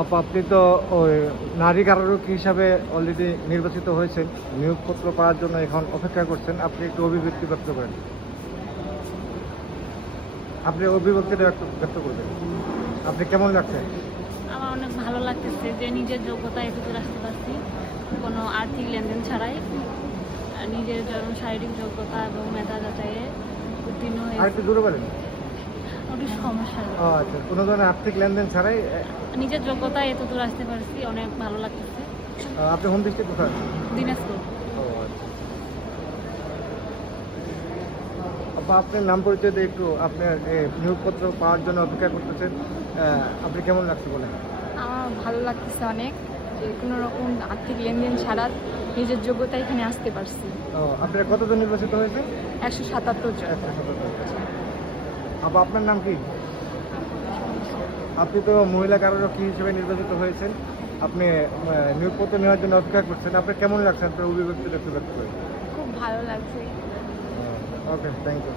আপনি তো ওই নারী কারারক্ষী হিসাবে অলরেডি নির্বাচিত হয়েছেন, নিয়োগপত্র পাওয়ার জন্য এখন অপেক্ষা করছেন। আপনি একটু অভিব্যক্তি ব্যক্ত করেন, আপনি অভিব্যক্তিটা ব্যক্ত করবেন। আপনি কেমন লাগছে? আমার অনেক ভালো লাগতেছে যে নিজের যোগ্যতা এটুকু রাখতে পারছি, কোনো আর্থিক লেনদেন ছাড়াই। নিজের শারীরিক যোগ্যতা এবং মেধা যাচাইয়ে উত্তীর্ণ আর হয়েছে। একটু জোরে বলেন। ওটি সমস্যা নেই। আচ্ছা, কোনো ধরনের আর্থিক লেনদেন ছাড়াই নিজের যোগ্যতা এতদূর আসতে পারছি, অনেক ভালো লাগতেছে। আপনি হোম ডিস্ট্রিক্ট কোথায়? দিনাজপুর। ও আচ্ছা। আপনার নাম পরিচয় দিয়ে একটু আপনার নিয়োগপত্র পাওয়ার জন্য অপেক্ষা করতেছেন, আপনি কেমন লাগছে বলেন? আমার ভালো লাগতেছে অনেক, যে কোনো রকম আর্থিক লেনদেন ছাড়া নিজের যোগ্যতা এখানে আসতে পারছি। আপনার কতজন নির্বাচিত হয়েছে? 177 জন। আপনার নাম কি? আপনি তো মহিলা কারারক্ষী হিসেবে নির্বাচিত হয়েছেন, আপনি নিয়োগপত্র নেওয়ার জন্য অপেক্ষা করছেন। আপনার কেমন লাগছে? আপনার অভিব্যক্তি ব্যক্ত করেন। খুব ভালো লাগছে। ওকে, থ্যাংক ইউ।